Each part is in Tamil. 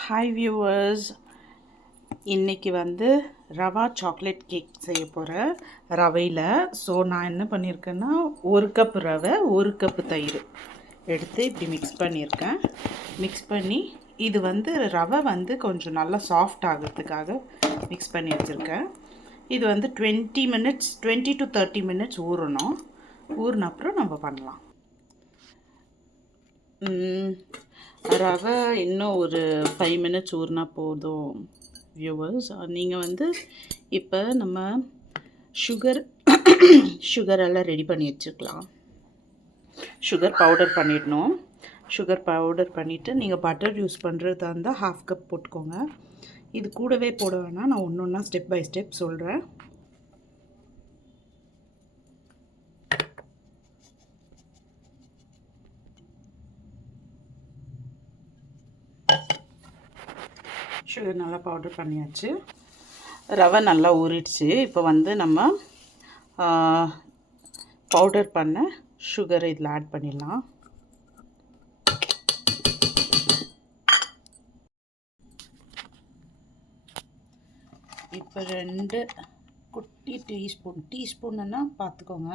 ஹாய் வியூவர்ஸ், இன்றைக்கி வந்து ரவா சாக்லேட் கேக் செய்ய போகிறேன் ரவையில். ஸோ நான் என்ன பண்ணியிருக்கேன்னா 1 கப் ரவை 1 கப்பு தயிர் எடுத்து இப்படி மிக்ஸ் பண்ணியிருக்கேன். மிக்ஸ் பண்ணி இது வந்து ரவை வந்து கொஞ்சம் நல்லா சாஃப்ட் ஆகிறதுக்காக மிக்ஸ் பண்ணி வச்சுருக்கேன். இது வந்து 20 to 30 மினிட்ஸ் ஊறணும். ஊறின அப்புறம் நம்ம பண்ணலாம். ரவை இன்னும் ஒரு 5 மினிட்ஸ் ஊறினா போதும் வியூவர்ஸ். நீங்கள் வந்து இப்போ நம்ம சுகரெல்லாம் ரெடி பண்ணி வச்சுக்கலாம். சுகர் பவுடர் பண்ணிடணும். சுகர் பவுடர் பண்ணிவிட்டு நீங்கள் பட்டர் யூஸ் பண்ணுறதா இருந்தால் 1/2 கப் போட்டுக்கோங்க. இது கூடவே போட வேணாம், நான் ஒன்று ஒன்றா ஸ்டெப் பை ஸ்டெப் சொல்கிறேன். சுகர் நல்லா பவுடர் பண்ணியாச்சு. ரவை நல்லா ஊறிடுச்சு. இப்போ வந்து நம்ம பவுடர் பண்ண சுகரை இதில் ஆட் பண்ணிடலாம். இப்போ 2 குட்டி டீஸ்பூன்னா பார்த்துக்கோங்க,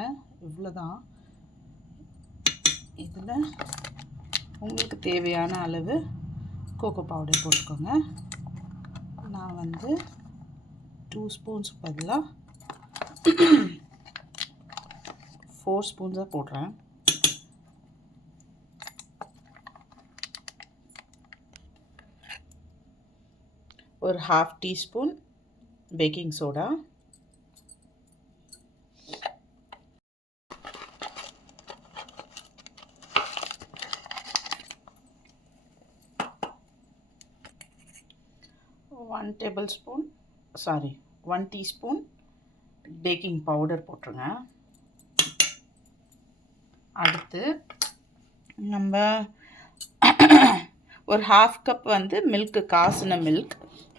இவ்வளோதான். இதில் உங்களுக்கு தேவையான அளவு கோகோ பவுடர் போட்டுக்கோங்க. நான் வந்து 2 ஸ்பூன்ஸ் பதிலாக 4 ஸ்பூன்ஸாக போடுறேன். ஒரு 1/2 teaspoon baking soda, one teaspoon baking powder போட்டுருங்க. அடுத்து நம்ம ஒரு 1/2 கப் வந்து மில்க்கு, காசின மில்க்,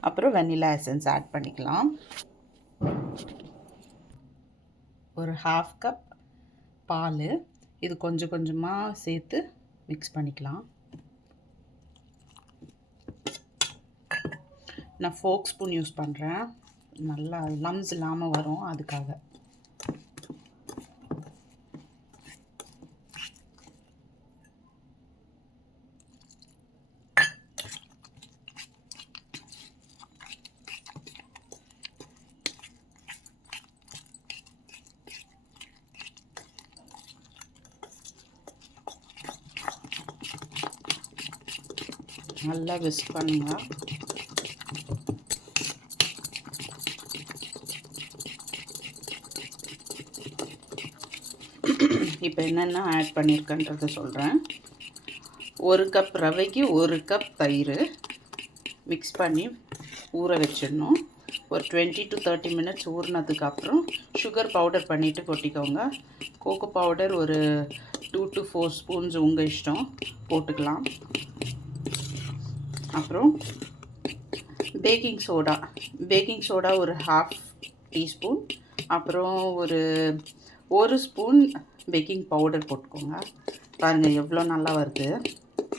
அப்புறம் வெனிலா எசன்ஸ் ஆட் பண்ணிக்கலாம். ஒரு 1/2 கப் பால், இது கொஞ்சம் கொஞ்சமாக சேர்த்து மிக்ஸ் பண்ணிக்கலாம். நான் ஃபோக் ஸ்பூன் யூஸ் பண்ணுறேன், நல்லா லம்ஸ் இல்லாமல் வரும், அதுக்காக. நல்லா விஸ்க் பண்ணுங்க. இப்போ என்னென்ன ஆட் பண்ணியிருக்கேன்றதை சொல்கிறேன். 1 கப் ரவைக்கு 1 கப் தயிர் மிக்ஸ் பண்ணி ஊற வச்சிடணும். ஒரு 20 to 30 மினிட்ஸ் ஊறினதுக்கப்புறம் சுகர் பவுடர் பண்ணிவிட்டு கொட்டிக்கோங்க. கோகோ பவுடர் ஒரு 2 to 4 ஸ்பூன்ஸ் உங்கள் இஷ்டம் போட்டுக்கலாம். அப்புறம் பேக்கிங் சோடா ஒரு 1/2 டீஸ்பூன், அப்புறம் ஒரு ஸ்பூன் பேக்கிங் பவுடர் போட்டுக்கோங்க. பாருங்கள் எவ்வளோ நல்லா வருது.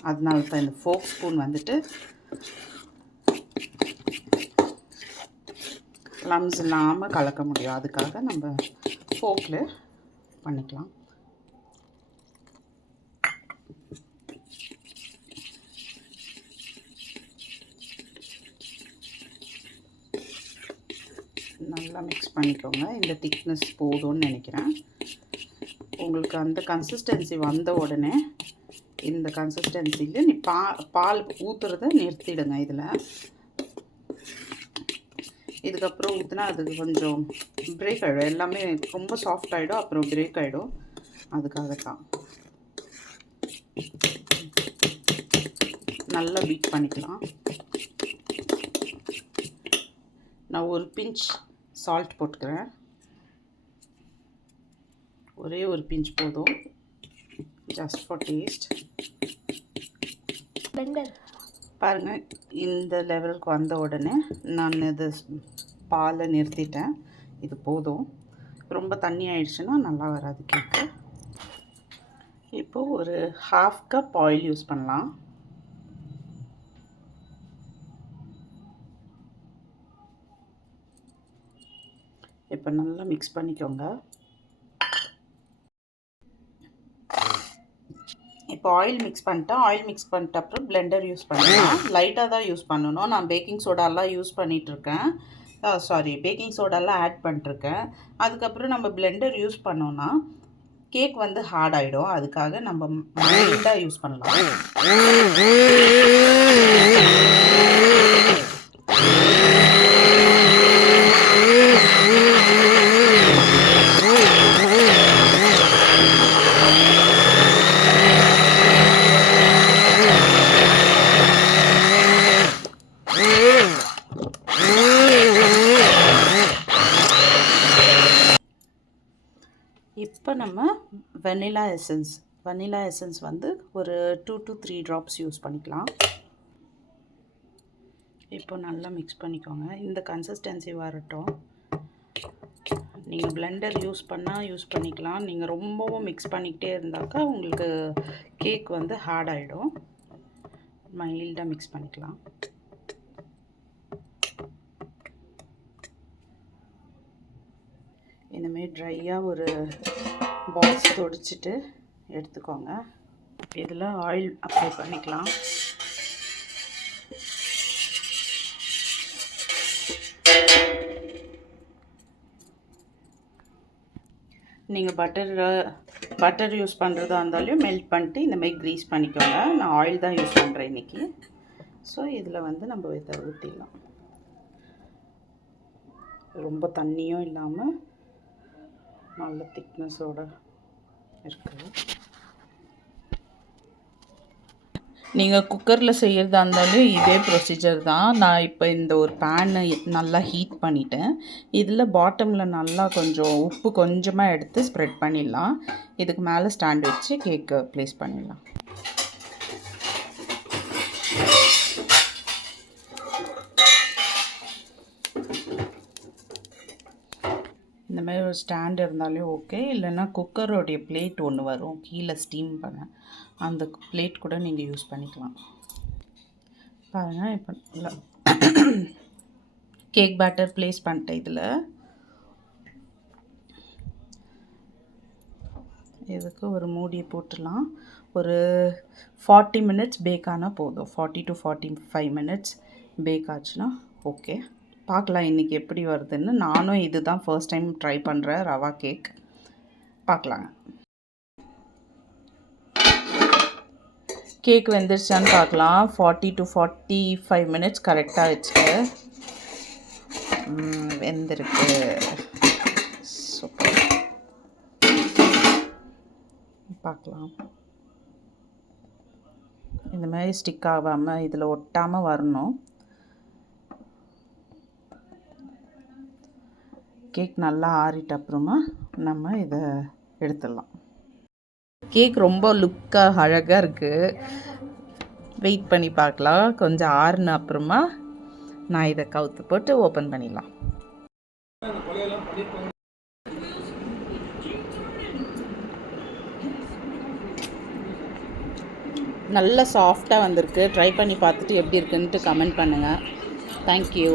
அதனால தான் இந்த ஃபோக் ஸ்பூன் வந்துட்டு லம்ஸ் இல்லாமல் கலக்க முடியும், அதுக்காக நம்ம ஃபோக்கில் பண்ணிக்கலாம். நல்லா மிக்ஸ் பண்ணிக்கோங்க. இந்த திக்னஸ் போதும்னு நினைக்கிறேன். உங்களுக்கு அந்த கன்சிஸ்டன்சி வந்த உடனே இந்த கன்சிஸ்டன்சியில் நீ பால் ஊற்றுறத நிறுத்திடுங்க. இதுக்கப்புறம் ஊற்றினா அது கொஞ்சம் பிரேக் ஆகிடும், எல்லாமே ரொம்ப சாஃப்ட் ஆகிடும், அப்புறம் பிரேக் ஆகிடும். அதுக்காகத்தான் நல்லா பீட் பண்ணிக்கலாம். நான் ஒரு பிஞ்ச் சால்ட் போட்டுக்கிறேன். ஒரே ஒரு பிஞ்ச் போதும், ஜஸ்ட் ஃபார் டேஸ்ட். பாருங்கள், இந்த லெவலுக்கு வந்த உடனே நான் இது பாலை நிறுத்திட்டேன். இது போதும். ரொம்ப தண்ணி ஆயிடுச்சுன்னா நல்லா வராது கேக்கு. இப்போது ஒரு 1/2 கப் ஆயில் யூஸ் பண்ணலாம். இப்போ நல்லா மிக்ஸ் பண்ணிக்கோங்க. இப்போ ஆயில் மிக்ஸ் பண்ணிட்டேன். ஆயில் மிக்ஸ் பண்ணிட்ட அப்புறம் பிளெண்டர் யூஸ் பண்ணலாம். லைட்டாக தான் யூஸ் பண்ணணும். நான் பேக்கிங் சோடாலாம் யூஸ் பண்ணிகிட்ருக்கேன். பேக்கிங் சோடாலாம் ஆட் பண்ணிட்டுருக்கேன். அதுக்கப்புறம் நம்ம பிளெண்டர் யூஸ் பண்ணோன்னா கேக் வந்து ஹார்ட் ஆகிடும். அதுக்காக நம்ம மைல்டாக யூஸ் பண்ணலாம். இப்போ நம்ம வெனிலா எசன்ஸ் வந்து ஒரு 2 to 3 drops யூஸ் பண்ணிக்கலாம். இப்போ நல்லா மிக்ஸ் பண்ணிக்கோங்க. இந்த கன்சிஸ்டன்சி வரட்டும். நீங்கள் பிளெண்டர் யூஸ் பண்ணிக்கலாம். நீங்கள் ரொம்பவும் மிக்ஸ் பண்ணிக்கிட்டே இருந்தாக்கா உங்களுக்கு கேக் வந்து ஹார்ட் ஆகிடும். மைல்டாக மிக்ஸ் பண்ணிக்கலாம். இந்தமாரி ட்ரையாக ஒரு பால்ஸ் தொடிச்சிட்டு எடுத்துக்கோங்க. இதில் ஆயில் அப்ளை பண்ணிக்கலாம். நீங்கள் பட்டர் யூஸ் பண்ணுறதா இருந்தாலும் மெல்ட் பண்ணிட்டு இந்தமாரி க்ரீஸ் பண்ணிக்கோங்க. நான் ஆயில் தான் யூஸ் பண்ணுறேன் இன்றைக்கி. ஸோ இதில் வந்து நம்ம இதை ஊற்றிடலாம். ரொம்ப தண்ணியும் இல்லாமல் நல்ல திக்னஸோடு இருக்குது. நீங்கள் குக்கரில் செய்கிறதா இருந்தாலும் இதே ப்ரொசீஜர் தான். நான் இப்போ இந்த ஒரு பேனை நல்லா ஹீட் பண்ணிட்டேன். இதில் பாட்டமில் நல்லா கொஞ்சம் உப்பு கொஞ்சமாக எடுத்து ஸ்ப்ரெட் பண்ணிடலாம். இதுக்கு மேலே ஸ்டாண்ட் வச்சு கேக்கு ப்ளேஸ் பண்ணிடலாம். இந்த மாதிரி ஒரு ஸ்டாண்ட் இருந்தாலும் ஓகே. இல்லைன்னா குக்கரோடைய பிளேட் ஒன்று வரும் கீழே ஸ்டீம் பண்ண, அந்த பிளேட் கூட நீங்கள் யூஸ் பண்ணிக்கலாம். பாருங்கள், இப்போ நல்லா கேக் பேட்டர் ப்ளேஸ் பண்ணிட்டேன். இதில் இதுக்கு ஒரு மூடியை போட்டுடலாம். ஒரு 40 minutes பேக் ஆனால் போதும். 40 to 45 minutes பேக் ஆச்சுன்னா ஓகே. பார்க்கலாம் இன்றைக்கி எப்படி வருதுன்னு. நானும் இது தான் ஃபர்ஸ்ட் டைம் ட்ரை பண்ணுறேன் ரவா கேக். பார்க்கலாங்க. கேக் வெந்துருச்சான்னு பார்க்கலாம். 40 to 45 minutes கரெக்டாக வச்சுட்டு வெந்திருக்கு. சூப்பர். பார்க்கலாம். இந்த மாதிரி ஸ்டிக் ஆகாமல் இதில் ஒட்டாமல் வரணும். கேக் நல்லா ஆறிட்ட அப்புறமா நம்ம இதை எடுத்துடலாம். கேக் ரொம்ப லுக்காக அழகாக இருக்குது. வெயிட் பண்ணி பார்க்கலாம். கொஞ்சம் ஆறுன அப்புறமா நான் இதை கவுத்து போட்டு ஓப்பன் பண்ணிடலாம். நல்லா சாஃப்டாக வந்திருக்கு. ட்ரை பண்ணி பார்த்துட்டு எப்படி இருக்குன்ட்டு கமெண்ட் பண்ணுங்கள். தேங்க்யூ.